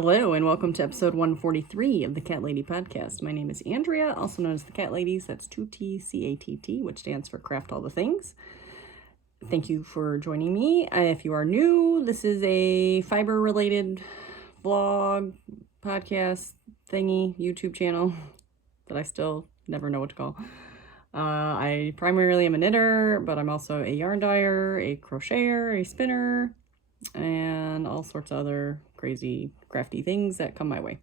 Hello and welcome to episode 143 of the Cat Lady podcast. My name is Andrea, also known as the Cat Ladies. That's 2T CATT, which stands for Craft All the Things. Thank you for joining me. If you are new, this is a fiber-related vlog, podcast thingy, YouTube channel that I still never know what to call. I primarily am a knitter, but I'm also a yarn dyer, a crocheter, a spinner, and all sorts of other crazy crafty things that come my way.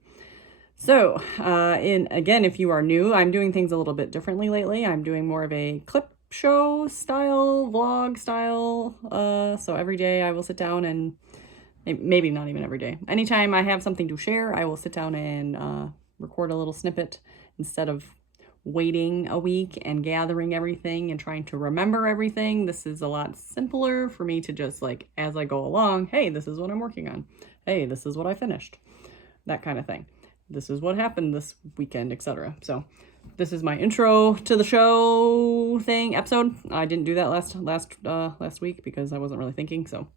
So, again, if you are new, I'm doing things a little bit differently lately. I'm doing more of a clip show style, vlog style. So every day I will sit down and maybe not even every day. Anytime I have something to share, I will sit down and record a little snippet instead of waiting a week and gathering everything and trying to remember everything. This is a lot simpler for me to just like, as I go along, hey, this is what I'm working on. Hey, this is what I finished. That kind of thing. This is what happened this weekend, etc. So this is my intro to the show episode. I didn't do that last week because I wasn't really thinking. So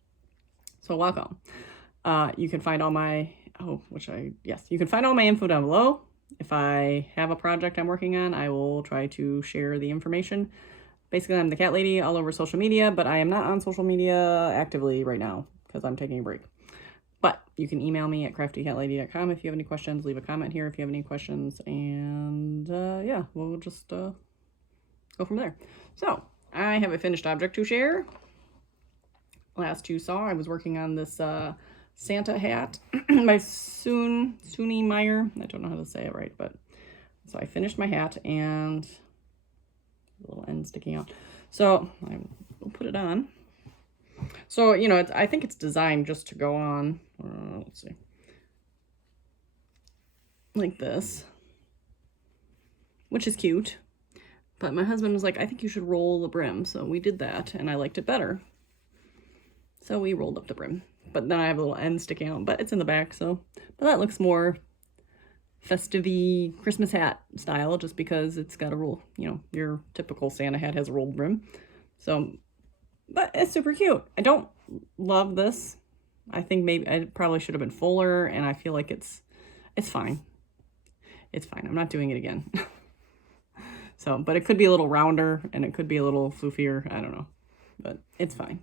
welcome. You can find all my, you can find all my info down below. If I have a project I'm working on, I will try to share the information. Basically, I'm the Cat Lady all over social media, but I am not on social media actively right now because I'm taking a break. But you can email me at craftycatlady.com if you have any questions. Leave a comment here if you have any questions. And yeah, we'll just go from there. So I have a finished object to share. Last you saw, I was working on this Santa hat by Sunne Meyer. I don't know how to say it right, but so I finished my hat and a little end sticking out. So I will put it on. So, you know, I think it's designed just to go on, let's see, like this, which is cute. But my husband was like, I think you should roll the brim. So we did that and I liked it better. So we rolled up the brim. But then I have a little end sticking out, but it's in the back, so. But that looks more festive-y Christmas hat style, just because it's got a roll, you know, your typical Santa hat has a rolled brim. So, but it's super cute. I don't love this. I think maybe I probably should have been fuller, and I feel like it's fine. It's fine. I'm not doing it again. So, but it could be a little rounder, and it could be a little floofier. I don't know, but it's fine.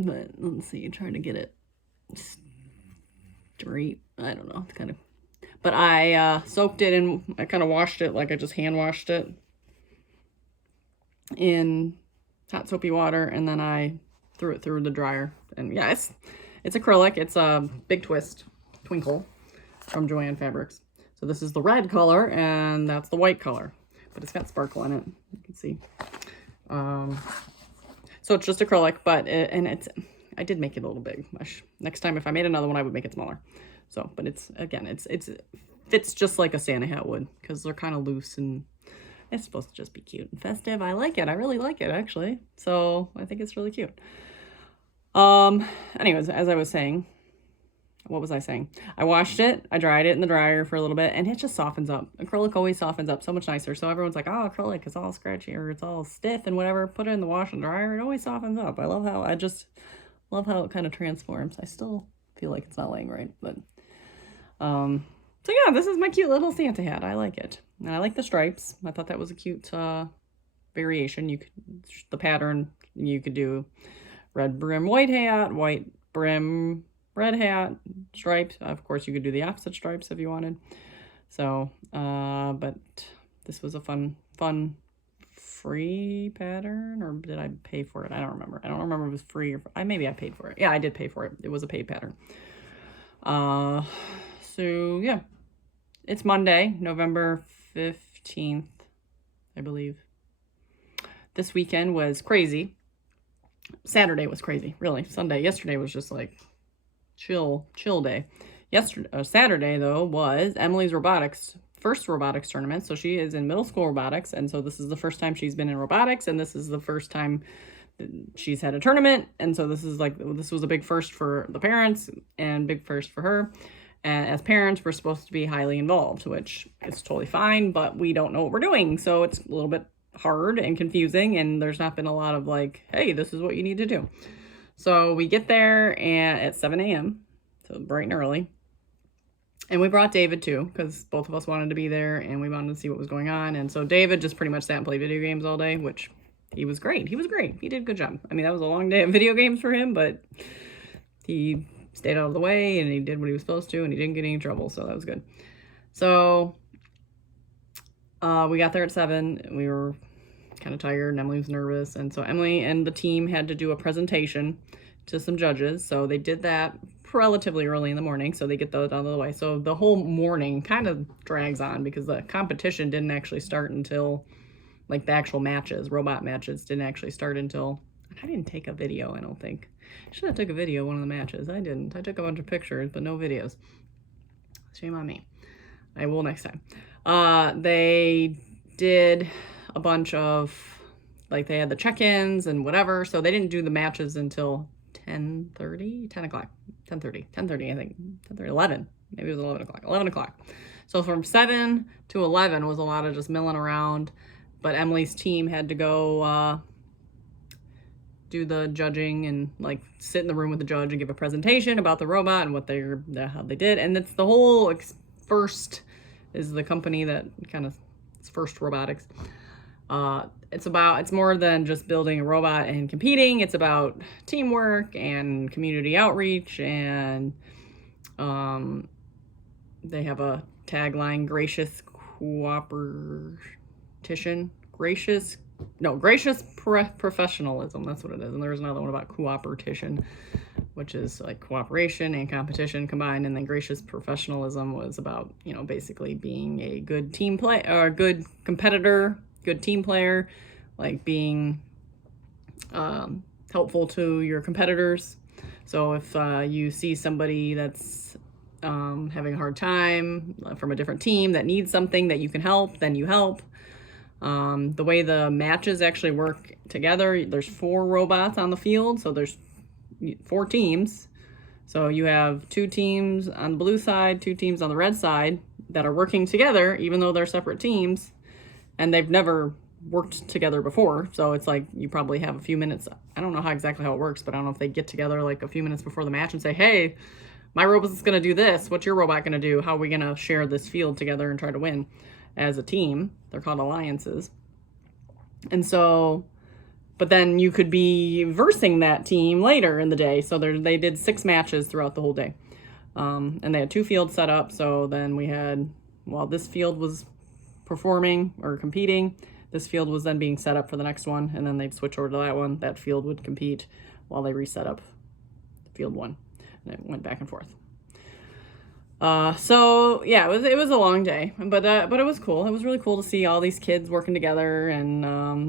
But let's see, trying to get it straight. I don't know. It's kind of, but I soaked it and I kind of washed it, like I just hand washed it in hot soapy water, and then I threw it through the dryer. And yeah, it's acrylic. It's a Big Twist Twinkle from Joann Fabrics. So this is the red color and that's the white color, but it's got sparkle in it. You can see. So it's just acrylic, but I did make it a little big. Next time if I made another one, I would make it smaller. So, but it's fits just like a Santa hat would, because they're kind of loose and it's supposed to just be cute and festive. I like it. I really like it, actually. So I think it's really cute. Anyways, as I was saying, what was I saying? I washed it, I dried it in the dryer for a little bit, and it just softens up. Acrylic always softens up so much nicer. So everyone's like, oh, acrylic is all scratchy or it's all stiff and whatever. Put it in the wash and dryer, it always softens up. I just love how it kind of transforms. I still feel like it's not laying right, but so yeah, this is my cute little Santa hat. I like it. And I like the stripes. I thought that was a cute variation. The pattern, you could do red brim, white hat, white brim, red hat, stripes. Of course, you could do the opposite stripes if you wanted. So, but this was a fun, free pattern, or did I pay for it? I don't remember. I don't remember if it was free or maybe I paid for it. Yeah, I did pay for it. It was a paid pattern. So yeah, it's Monday, November 15th, I believe. This weekend was crazy. Saturday was crazy, really. Yesterday was just like chill day. Saturday though was Emily's first robotics tournament. So she is in middle school robotics, and so this is the first time she's been in robotics, and this is the first time she's had a tournament. And so this was a big first for the parents and big first for her. And as parents, we're supposed to be highly involved, which is totally fine, but we don't know what we're doing, so it's a little bit hard and confusing, and there's not been a lot of like, hey, this is what you need to do. So we get there at 7 a.m. so bright and early. And we brought David too, because both of us wanted to be there and we wanted to see what was going on. And so David just pretty much sat and played video games all day, which he was great. He was great. He did a good job. I mean, that was a long day of video games for him, but he stayed out of the way and he did what he was supposed to and he didn't get any trouble, so that was good. So we got there at 7. We were kind of tired and Emily was nervous. And so Emily and the team had to do a presentation to some judges. So they did that relatively early in the morning, so they get those out of the way. So the whole morning kind of drags on because the competition didn't actually start until, like, the actual matches, robot matches didn't actually start until, I didn't take a video, I don't think. I should have took a video of one of the matches. I didn't. I took a bunch of pictures, but no videos. Shame on me. I will next time. They did a bunch of, like, they had the check-ins and whatever, so they didn't do the matches until 10:30, 10 o'clock, 10:30, I think, 10:30, 11, maybe it was 11 o'clock. So from 7 to 11 was a lot of just milling around, but Emily's team had to go do the judging and, like, sit in the room with the judge and give a presentation about the robot and what how they did. And it's the whole First is the company that kind of, it's First Robotics. It's more than just building a robot and competing. It's about teamwork and community outreach, and they have a tagline, gracious cooperation, gracious professionalism. That's what it is. And there's another one about cooperation, which is like cooperation and competition combined. And then gracious professionalism was about, you know, basically being a good team player, or a good competitor, good team player, like being helpful to your competitors. So if you see somebody that's having a hard time from a different team that needs something that you can help, then you help. The way the matches actually work together, there's 4 robots on the field, so there's 4 teams. So you have 2 teams on the blue side, 2 teams on the red side that are working together, even though they're separate teams, and they've never worked together before. So it's like you probably have a few minutes. I don't know exactly how it works, but I don't know if they get together like a few minutes before the match and say, hey, my robot's going to do this. What's your robot going to do? How are we going to share this field together and try to win as a team? They're called alliances. And so, but then you could be versing that team later in the day. So they did 6 matches throughout the whole day. And they had 2 fields set up. So then we had, while this field was performing or competing, this field was then being set up for the next one, and then they'd switch over to that one. That field would compete while they reset up field 1, and it went back and forth. So yeah, it was a long day, but it was cool. It was really cool to see all these kids working together and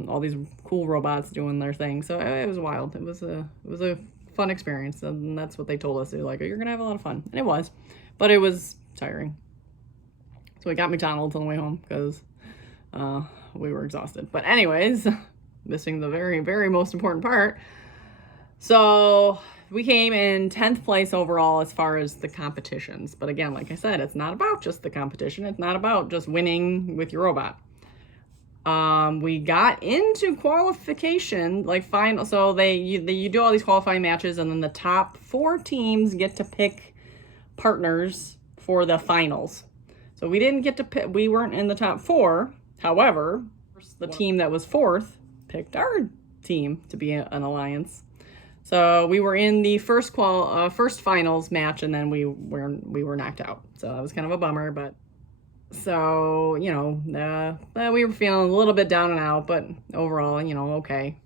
all these cool robots doing their thing. So it was wild. It was a fun experience, and that's what they told us. They were like, oh, you're gonna have a lot of fun, and it was, but it was tiring. So we got McDonald's on the way home because we were exhausted. But anyways, missing the very, very most important part. So we came in 10th place overall as far as the competitions. But again, like I said, it's not about just the competition. It's not about just winning with your robot. We got into qualification, like final. So you do all these qualifying matches, and then the top 4 teams get to pick partners for the finals. So we didn't get to pick, we weren't in the top 4. However, the team that was 4th picked our team to be an alliance. So we were in the first finals match, and then we were knocked out. So that was kind of a bummer, but so, you know, we were feeling a little bit down and out, but overall, you know, okay.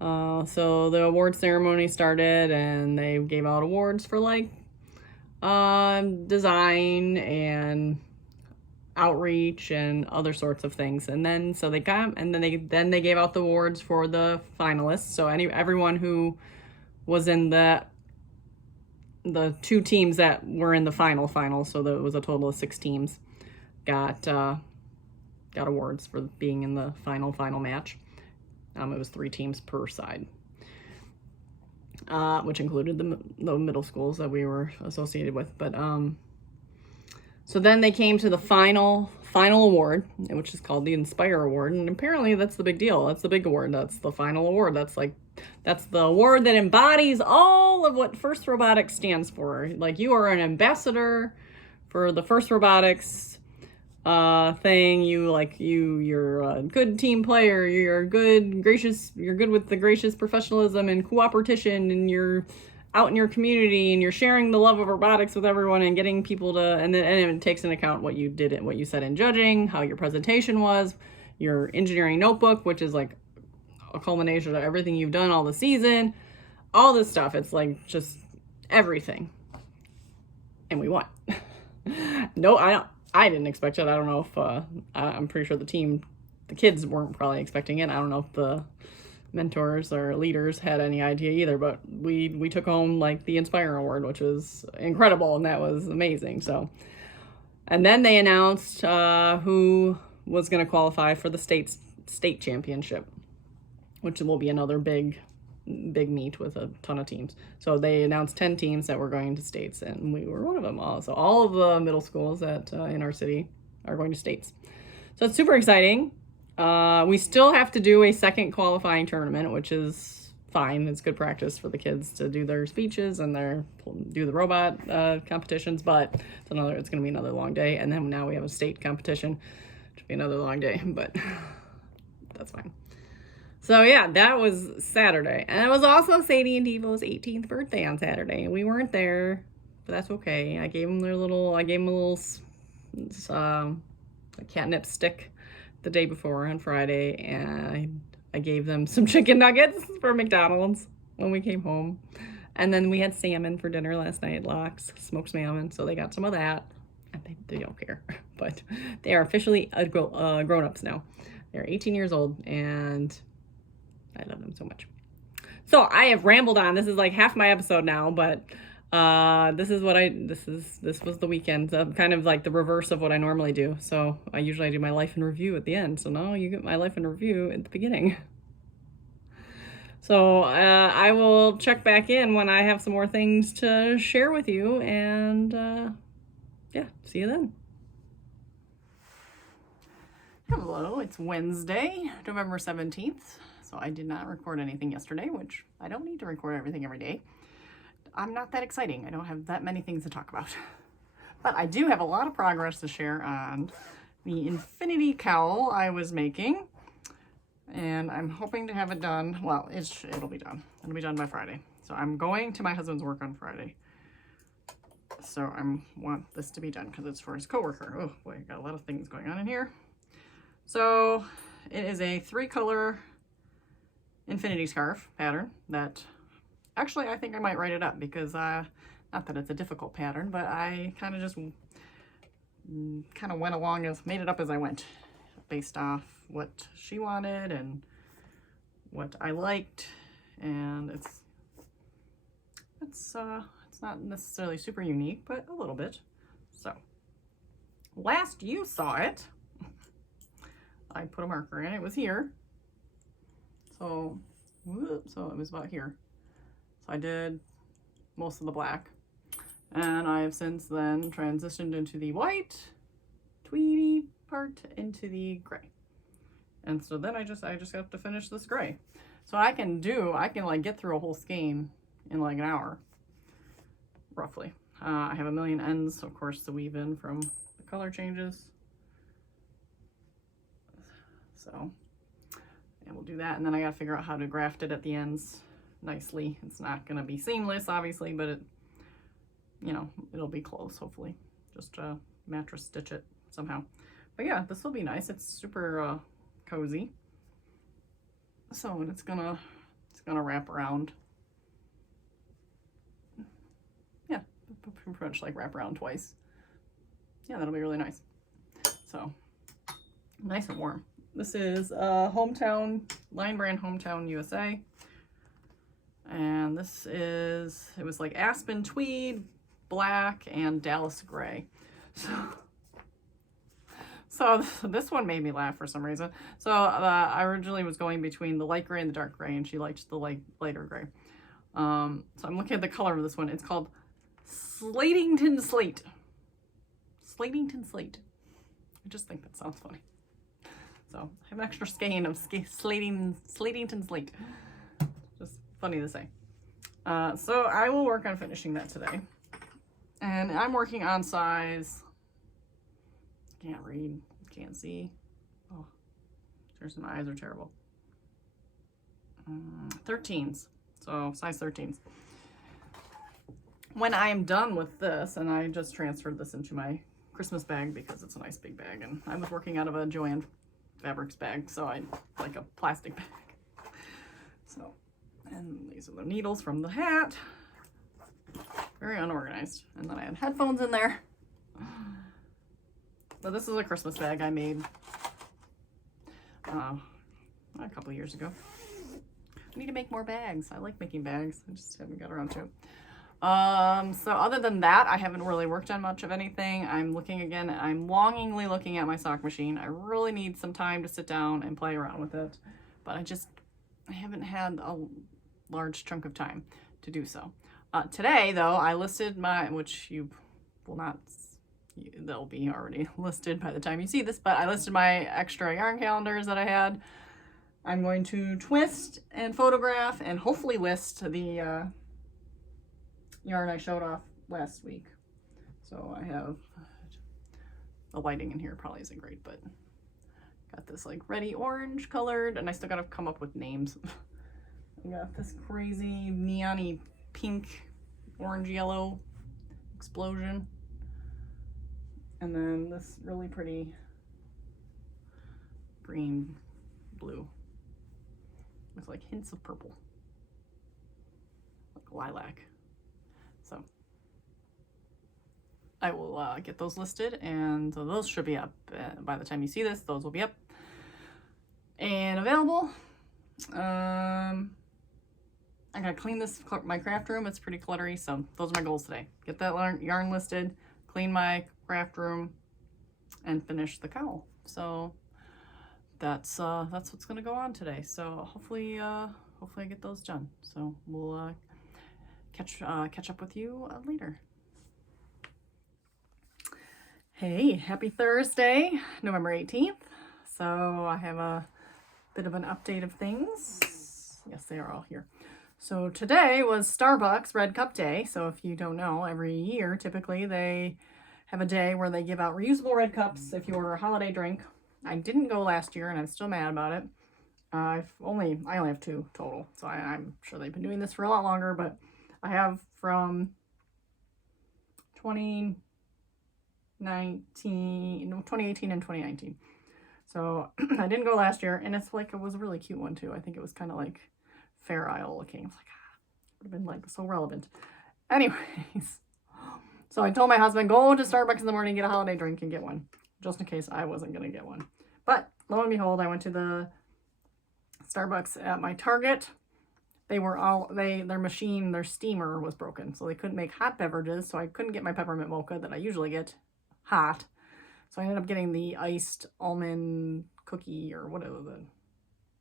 So the award ceremony started, and they gave out awards for like design and outreach and other sorts of things. And then so they gave out the awards for the finalists. So everyone who was in the 2 teams that were in the final, so there was a total of 6 teams, got awards for being in the final match. It was 3 teams per side, which included the middle schools that we were associated with. But so then they came to the final final award, which is called the Inspire Award. And apparently that's the big deal. That's the big award. That's the final award. That's the award that embodies all of what FIRST Robotics stands for. Like, you are an ambassador for the FIRST Robotics thing. You're a good team player. You're good with the gracious professionalism and cooperation, and you're out in your community, and you're sharing the love of robotics with everyone and getting people to, and it takes into account what you did and what you said in judging, how your presentation was, your engineering notebook, which is like a culmination of everything you've done all the season, all this stuff. It's like just everything. And we won. No, I didn't expect it. I don't know if, I'm pretty sure the kids weren't probably expecting it. I don't know if the mentors or leaders had any idea either, but we took home like the Inspire Award, which was incredible, and that was amazing. So, and then they announced who was going to qualify for the state championship, which will be another big meet with a ton of teams. So they announced 10 teams that were going to states, and we were one of them. So all of the middle schools that in our city are going to states. So it's super exciting. We still have to do a second qualifying tournament, which is fine. It's good practice for the kids to do their speeches and do the robot competitions, but it's going to be another long day. And then now we have a state competition, which will be another long day, but that's fine. So yeah, that was Saturday. And it was also Sadie and Devo's 18th birthday on Saturday, and we weren't there, but that's okay. I gave them a little catnip stick the day before on Friday, and I gave them some chicken nuggets for McDonald's when we came home. And then we had salmon for dinner last night at Locke's, smoked salmon, so they got some of that. And they don't care, but they are officially grown-ups now. They're 18 years old, and I love them so much. So I have rambled on. This is like half my episode now, but this was the weekend, kind of like the reverse of what I normally do. So I usually do my life in review at the end. So now you get my life in review at the beginning. So I will check back in when I have some more things to share with you, and yeah, see you then. Hello, it's Wednesday, November 17th. So I did not record anything yesterday, which I don't need to record everything every day. I'm not that exciting. I don't have that many things to talk about. But I do have a lot of progress to share on the infinity cowl I was making. And I'm hoping to have it done. Well, it'll be done. It'll be done by Friday. So I'm going to my husband's work on Friday. So I want this to be done because it's for his coworker. Oh boy, got a lot of things going on in here. So it is a 3-color infinity scarf pattern that actually I think I might write it up, because not that it's a difficult pattern, but I kind of just went along made it up as I went, based off what she wanted and what I liked. And it's not necessarily super unique, but a little bit. So last you saw it, I put a marker in. It was here. So it was about here. So I did most of the black, and I have since then transitioned into the white tweedy part into the gray. And so then I just have to finish this gray. So I can like get through a whole skein in like an hour, roughly. I have a million ends, of course, to weave in from the color changes. So yeah, we'll do that, and then I gotta figure out how to graft it at the ends nicely. It's not gonna be seamless, obviously, but it'll be close, hopefully. Just mattress stitch it somehow. But yeah, this will be nice. It's super cozy. So, and it's gonna wrap around. Yeah, pretty much like wrap around twice. Yeah, that'll be really nice. So, nice and warm. This is Hometown, Line Brand Hometown USA. And it was like Aspen Tweed, black, and Dallas Gray. So this one made me laugh for some reason. So I originally was going between the light gray and the dark gray, and she liked the lighter gray. So I'm looking at the color of this one. It's called Slatington Slate. Slatington Slate. I just think that sounds funny. So I have an extra skein of Slatington slate. Just funny to say. So I will work on finishing that today. And I'm working on size, can't read, can't see. Oh, there's my eyes are terrible. 13s, so size 13s. When I am done with this, and I just transferred this into my Christmas bag because it's a nice big bag, and I was working out of a Joann fabrics bag, so I like a plastic bag. So, and these are the needles from the hat. Very unorganized. And then I had headphones in there. But this is a Christmas bag I made a couple years ago. I need to make more bags. I like making bags. I just haven't got around to it. So other than that, I haven't really worked on much of anything. I'm looking again. I'm longingly looking at my sock machine. I really need some time to sit down and play around with it. But I haven't had a large chunk of time to do so. Today, though, I listed my, which you will not, they'll be already listed by the time you see this, but I listed my extra yarn calendars that I had. I'm going to twist and photograph and hopefully list the yarn I showed off last week. So I have, the lighting in here probably isn't great, but got this like reddy orange colored, and I still gotta come up with names. I got this crazy neon-y pink, orange, yellow explosion. And then this really pretty green, blue with like hints of purple, like lilac. So I will get those listed, and so those should be up by the time you see this. Those will be up and available. I gotta clean my craft room. It's pretty cluttery, so those are my goals today. Get that yarn listed, clean my craft room, and finish the cowl. So that's what's gonna go on today. So hopefully I get those done. So we'll catch up with you later. Hey, happy Thursday, November 18th. So I have a bit of an update of things. Yes, they are all here. So today was Starbucks Red Cup Day. So if you don't know, every year typically they have a day where they give out reusable red cups if you order a holiday drink. I didn't go last year and I'm still mad about it. I only have 2 total. So I'm sure they've been doing this for a lot longer, but I have from 2018 and 2019. So I didn't go last year, and it was a really cute one too. I think it was kind of like Fair Isle looking. I was like, it would have been like so relevant. Anyways, so I told my husband, go to Starbucks in the morning, get a holiday drink and get one, just in case I wasn't going to get one. But lo and behold, I went to the Starbucks at my Target. They were their steamer was broken, so they couldn't make hot beverages, so I couldn't get my peppermint mocha that I usually get hot. So I ended up getting the iced almond cookie, or whatever, the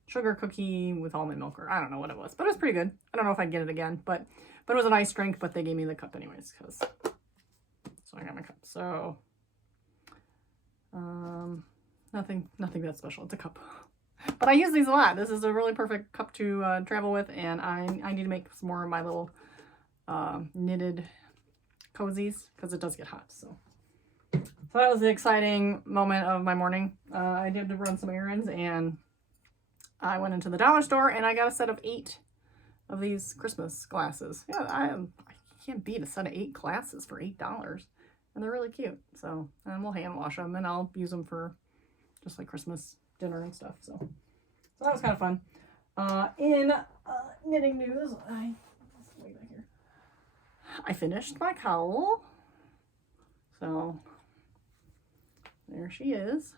sugar cookie with almond milk, or I don't know what it was, but it was pretty good. I don't know if I'd get it again, but it was a nice drink, but they gave me the cup anyways, so I got my cup. So nothing that special. It's a cup. But I use these a lot. This is a really perfect cup to travel with, and I need to make some more of my little knitted cozies because it does get hot. So that was the exciting moment of my morning. I did run some errands, and I went into the dollar store and I got a set of 8 of these Christmas glasses. Yeah, I can't beat a set of 8 glasses for $8, and they're really cute. So, and we'll hand wash them, and I'll use them for just like Christmas dinner and stuff. So that was kind of fun. In knitting news, way back here, I finished my cowl. So there she is.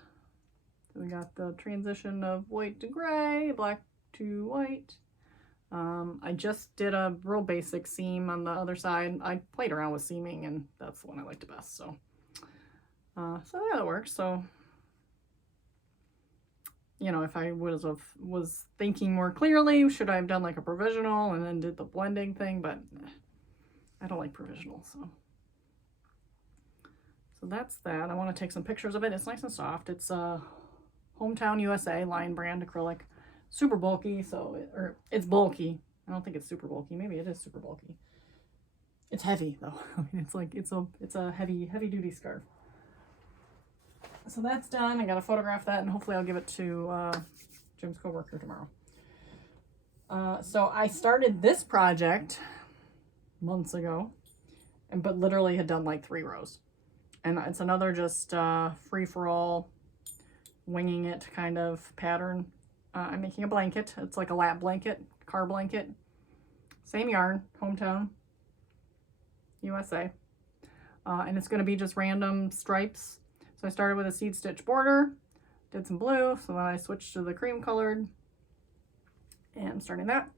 So we got the transition of white to gray, black to white. I just did a real basic seam on the other side. I played around with seaming, and that's the one I liked the best. So yeah, that works. So, you know, if I was thinking more clearly, should I have done like a provisional and then did the blending thing? But I don't like provisional, so So that's that. I want to take some pictures of it. It's nice and soft. It's Hometown USA Lion Brand acrylic. Super bulky, or it's bulky. I don't think it's super bulky. Maybe it is super bulky. It's heavy though. It's like it's a heavy duty scarf. So that's done. I gotta photograph that and hopefully I'll give it to Jim's coworker tomorrow. So I started this project months ago, but literally had done like 3 rows. And it's another just free-for-all, winging it kind of pattern. I'm making a blanket. It's like a lap blanket, car blanket. Same yarn, Hometown USA. And it's going to be just random stripes. So I started with a seed stitch border, did some blue, so then I switched to the cream colored, and I'm starting that.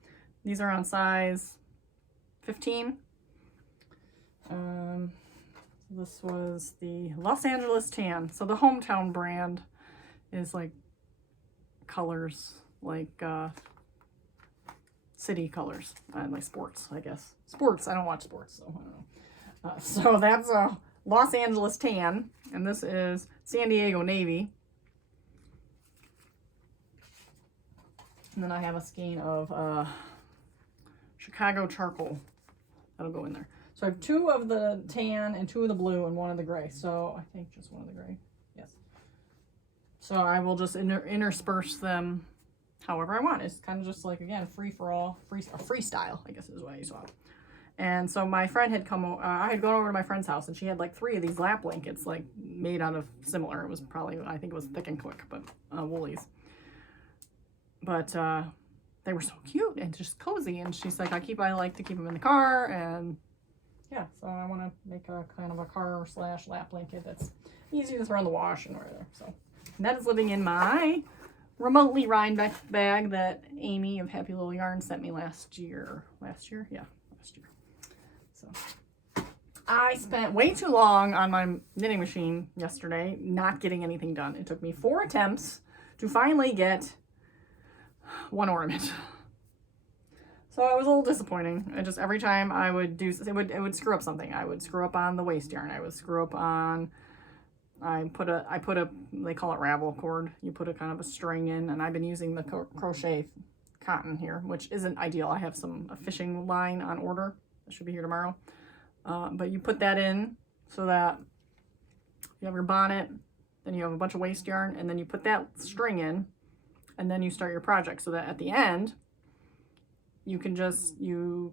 These are on size 15. This was the Los Angeles tan. So the Hometown brand is like colors, like city colors, like sports, I guess. Sports, I don't watch sports, so I don't know. So that's a Los Angeles tan, and this is San Diego navy. And then I have a skein of Chicago charcoal that'll go in there. So I have 2 of the tan and 2 of the blue and 1 of the gray. So I think just 1 of the gray. Yes. So I will just intersperse them however I want. It's kind of just like, again, free for all, freestyle, I guess is what you saw. And so my friend had come, I had gone over to my friend's house and she had like 3 of these lap blankets, like made out of similar. It was probably, I think it was Thick and Quick, but Woolies. But they were so cute and just cozy. And she's like, I like to keep them in the car. And yeah, so I want to make a kind of a car / lap blanket that's easy to throw in the wash and whatever. So that is living in my remotely Rhinebeck bag that Amy of Happy Little Yarn sent me last year. Last year. So I spent way too long on my knitting machine yesterday not getting anything done. It took me 4 attempts to finally get 1 ornament. So it was a little disappointing. I just, every time I would do, it would screw up something. I would screw up on the waist yarn. I would screw up on, I put a, they call it ravel cord. You put a kind of a string in, and I've been using the crochet cotton here, which isn't ideal. I have a fishing line on order. That should be here tomorrow. But you put that in so that you have your bonnet, then you have a bunch of waist yarn, and then you put that string in, and then you start your project so that at the end, you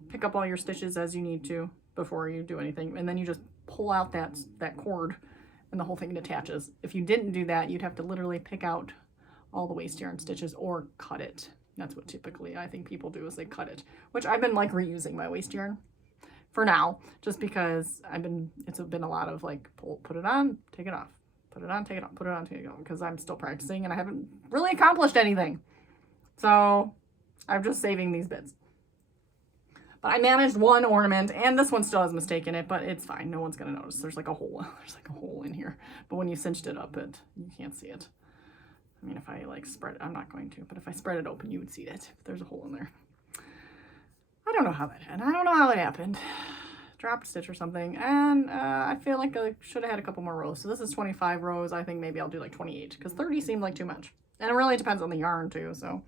pick up all your stitches as you need to before you do anything, and then you just pull out that cord and the whole thing detaches. If you didn't do that, you'd have to literally pick out all the waist yarn stitches or cut it. That's what typically I think people do, is they cut it, which I've been like reusing my waist yarn for now, just because it's been a lot of like put it on, take it off, put it on, take it off, put it on, take it off, because I'm still practicing and I haven't really accomplished anything. So I'm just saving these bits. But I managed 1 ornament, and this one still has a mistake in it, but it's fine. No one's gonna notice. There's like a hole. There's like a hole in here. But when you cinched it up, you can't see it. I mean, if I like spread it, I'm not going to, but if I spread it open, you would see it. If there's a hole in there. I don't know how that happened. I don't know how it happened. Dropped a stitch or something, and I feel like I should have had a couple more rows. So this is 25 rows. I think maybe I'll do like 28, because 30 seemed like too much. And it really depends on the yarn too, so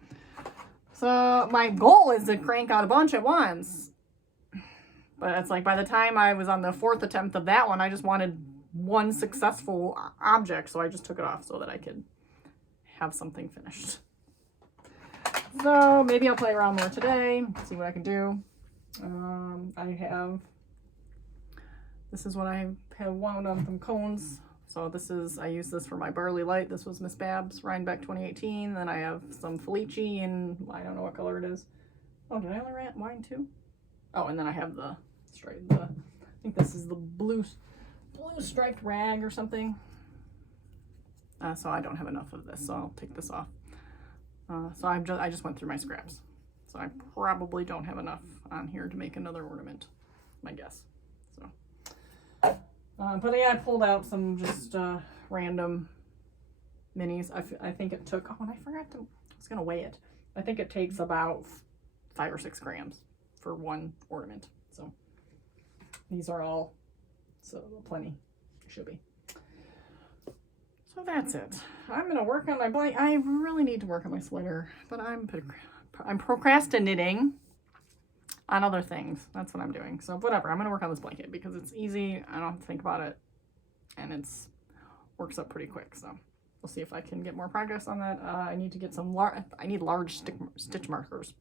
my goal is to crank out a bunch at once. But it's like by the time I was on the 4th attempt of that one, I just wanted 1 successful object. So I just took it off so that I could have something finished. So maybe I'll play around more today, see what I can do. This is what I have wound on from cones. So I use this for my Barley Light. This was Miss Babs Rhinebeck 2018. Then I have some Felici, and I don't know what color it is. Oh, did I only wind 2? Oh, and then I have the striped, I think this is the blue striped rag or something. So I don't have enough of this, so I'll take this off. So I just went through my scraps. So I probably don't have enough on here to make another ornament, my guess. So. But yeah, I pulled out some just random minis. I think it took, and I was going to weigh it. I think it takes about 5 or 6 grams for 1 ornament. So these are all, so plenty, should be. So that's it. I'm gonna work on my blanket. I really need to work on my sweater, but I'm procrastinating on other things. That's what I'm doing. So whatever, I'm gonna work on this blanket because it's easy. I don't have to think about it, and it's works up pretty quick. So we'll see if I can get more progress on that. I need to get some I need large stitch markers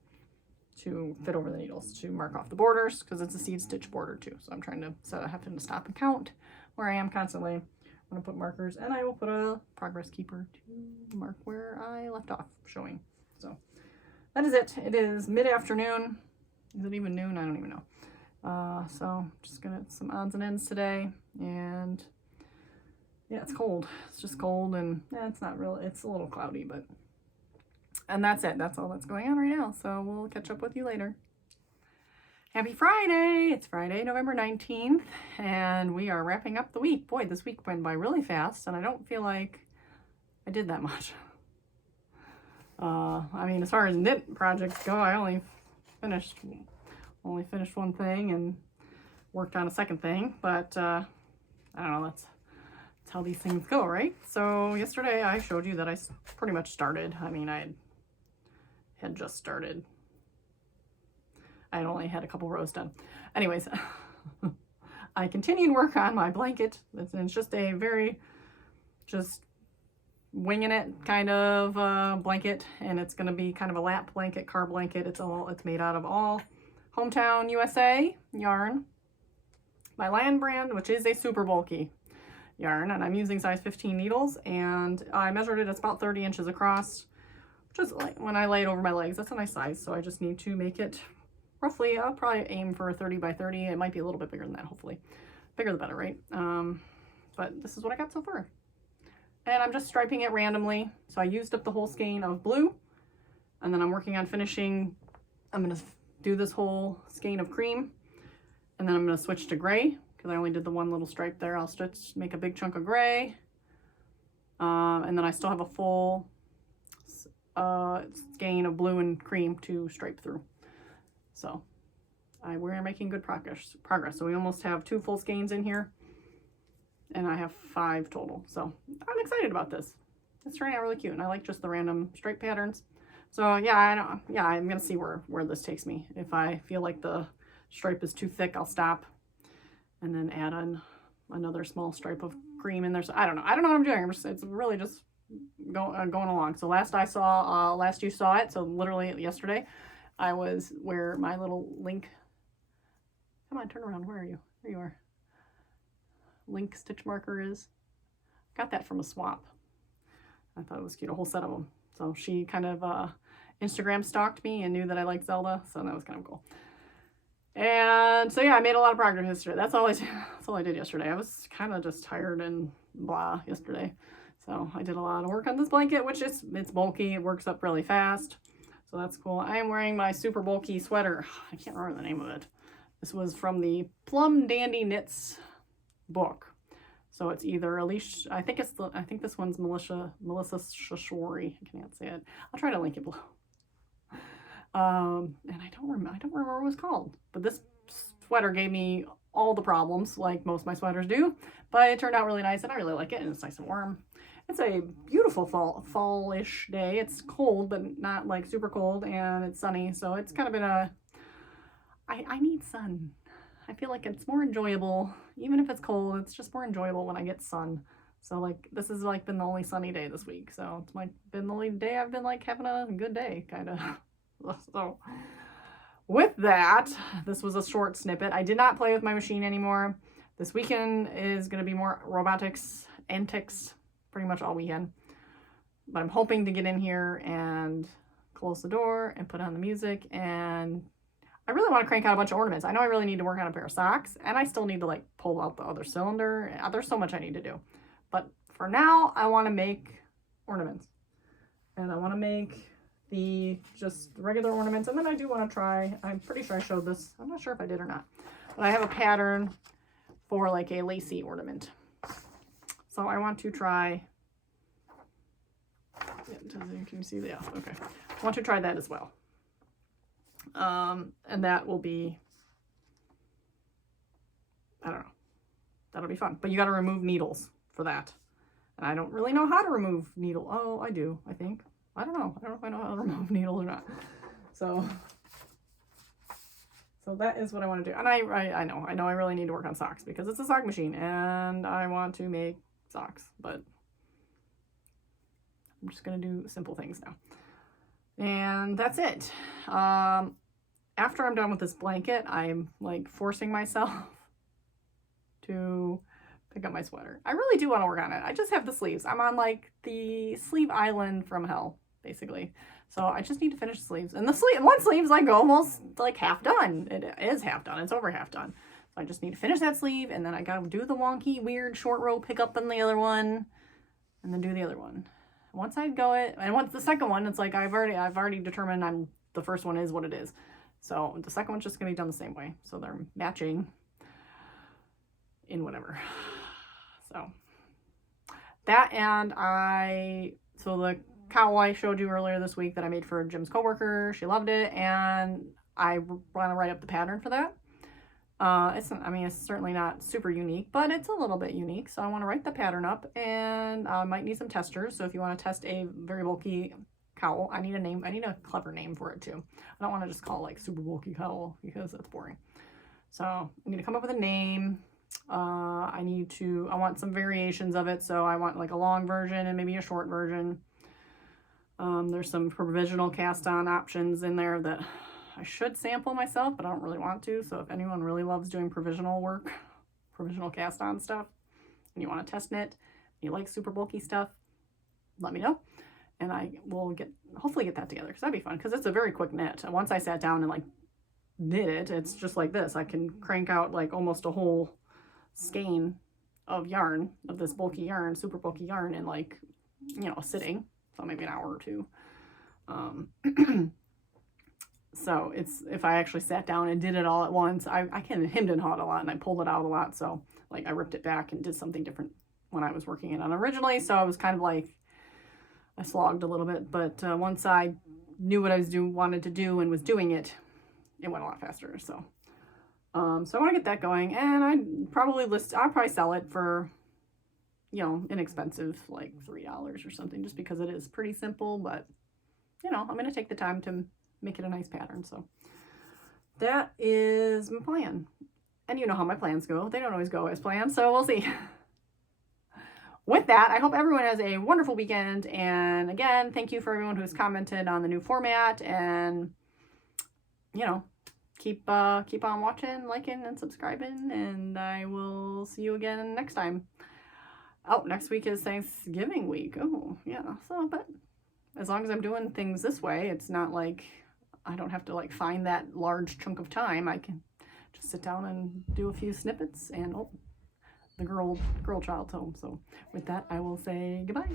to fit over the needles to mark off the borders because it's a seed stitch border too. So I'm trying to having to stop and count where I am constantly. I'm gonna put markers, and I will put a progress keeper to mark where I left off showing. So that is it. It is mid-afternoon. Is it even noon? I don't even know. So just gonna some odds and ends today, and yeah, it's cold. It's just cold, and yeah, it's not real. It's a little cloudy, but and that's it. That's all that's going on right now. So we'll catch up with you later. Happy Friday! It's Friday, November 19th, and we are wrapping up the week. Boy, this week went by really fast, and I don't feel like I did that much. I mean, as far as knit projects go, I only finished one thing and worked on a second thing, but I don't know, that's how these things go, right? So yesterday I showed you that I pretty much started. I mean, I had just started. I had only had a couple rows done. Anyways, I continued work on my blanket. It's just a very just winging it kind of blanket, and it's going to be kind of a lap blanket, car blanket. It's made out of all Hometown USA yarn, my Land brand, which is a super bulky yarn, and I'm using size 15 needles, and I measured it. It's about 30 inches across, just like when I lay it over my legs. That's a nice size, so I just need to make it roughly, I'll probably aim for 30 by 30. It might be a little bit bigger than that, hopefully. Bigger the better, right? But this is what I got so far. And I'm just striping it randomly. So I used up the whole skein of blue, and then I'm working on finishing. I'm gonna do this whole skein of cream, and then I'm gonna switch to gray because I only did the one little stripe there. I'll make a big chunk of gray, and then I still have a full skein of blue and cream to stripe through. So we're making good progress. So we almost have 2 full skeins in here, and I have 5 total. So I'm excited about this. It's turning out really cute, and I like just the random stripe patterns. So yeah, I know. Yeah, I'm gonna see where this takes me. If I feel like the stripe is too thick, I'll stop, and then add on another small stripe of cream in there. So I don't know what I'm doing. It's really just going along. So last you saw it. So literally yesterday, I was where my little link. Come on, turn around. Where are you? There you are. Link stitch marker is. Got that from a swap. I thought it was cute, a whole set of them. So she kind of Instagram stalked me and knew that I liked Zelda, so that was kind of cool. And so yeah, I made a lot of progress yesterday. That's all I did yesterday. I was kind of just tired and blah yesterday. So I did a lot of work on this blanket, which it's bulky. It works up really fast. So that's cool. I am wearing my super bulky sweater. I can't remember the name of it. This was from the Plum Dandy Knits book. So it's either Alicia, I think this one's Melissa Shashori. I can't say it. I'll try to link it below. And I don't remember what it was called. But this sweater gave me all the problems, like most of my sweaters do. But it turned out really nice, and I really like it, and it's nice and warm. It's a beautiful fall-ish day. It's cold, but not like super cold, and it's sunny, so it's kind of been I need sun. I feel like it's more enjoyable, even if it's cold, it's just more enjoyable when I get sun. So like, this has like been the only sunny day this week, so it's like been the only day I've been like having a good day, kind of. So with that, this was a short snippet. I did not play with my machine anymore. This weekend is going to be more robotics, antics, pretty much all weekend. But I'm hoping to get in here and close the door and put on the music, and I really want to crank out a bunch of ornaments. I know I really need to work on a pair of socks, and I still need to like pull out the other cylinder. There's so much I need to do. But for now, I want to make ornaments. And I want to make the just regular ornaments. And then I do want to try, I'm pretty sure I showed this. I'm not sure if I did or not. But I have a pattern for like a lacy ornament. So I want to try, can you see that? Okay. I want to try that as well. And that will be, I don't know, that'll be fun, but you got to remove needles for that. And I don't really know how to remove needle. Oh, I do, I think. I don't know. I don't know if I know how to remove needles or not. So that is what I want to do. And I know I really need to work on socks because it's a sock machine and I want to make socks, but I'm just going to do simple things now. And that's it. After I'm done with this blanket, I'm like forcing myself to pick up my sweater. I really do want to work on it. I just have the sleeves. I'm on like the sleeve island from hell, basically. So I just need to finish the sleeves. And one sleeve's like almost like half done. It is half done. It's over half done. So I just need to finish that sleeve, and then I gotta do the wonky, weird short row pickup on the other one, and then do the other one. Once I go it, and once the second one, it's like I've already determined the first one is what it is. So the second one's just gonna be done the same way. So they're matching in whatever. So that, and so the cowl I showed you earlier this week that I made for Jim's coworker, she loved it, and I want to write up the pattern for that. It's certainly not super unique, but it's a little bit unique. So I want to write the pattern up, and I might need some testers. So if you want to test a very bulky cowl, I need a name. I need a clever name for it too. I don't want to just call it like super bulky cowl because that's boring. So I need to come up with a name. I want some variations of it. So I want like a long version and maybe a short version. There's some provisional cast on options in there that I should sample myself, but I don't really want to. So if anyone really loves doing provisional work, provisional cast on stuff, and you want to test knit, you like super bulky stuff, let me know. And I will hopefully get that together because that'd be fun because it's a very quick knit. And once I sat down and like knit it, it's just like this. I can crank out like almost a whole skein of yarn, of this bulky yarn, super bulky yarn in like, sitting. So maybe an hour or two. So if I actually sat down and did it all at once, I can hemmed and hawed a lot and I pulled it out a lot. So like I ripped it back and did something different when I was working it on originally. So I was kind of like, I slogged a little bit, but once I knew what I wanted to do and was doing it, it went a lot faster. So I want to get that going, and I'll probably sell it for, inexpensive, like $3 or something, just because it is pretty simple, but I'm going to take the time to make it a nice pattern. So that is my plan. And you know how my plans go. They don't always go as planned, so we'll see. With that, I hope everyone has a wonderful weekend. And again, thank you for everyone who's commented on the new format, and, keep on watching, liking, and subscribing, and I will see you again next time. Oh, next week is Thanksgiving week. Oh, yeah. So, but as long as I'm doing things this way, it's not like I don't have to like find that large chunk of time. I can just sit down and do a few snippets, and the girl child's home. So with that, I will say goodbye.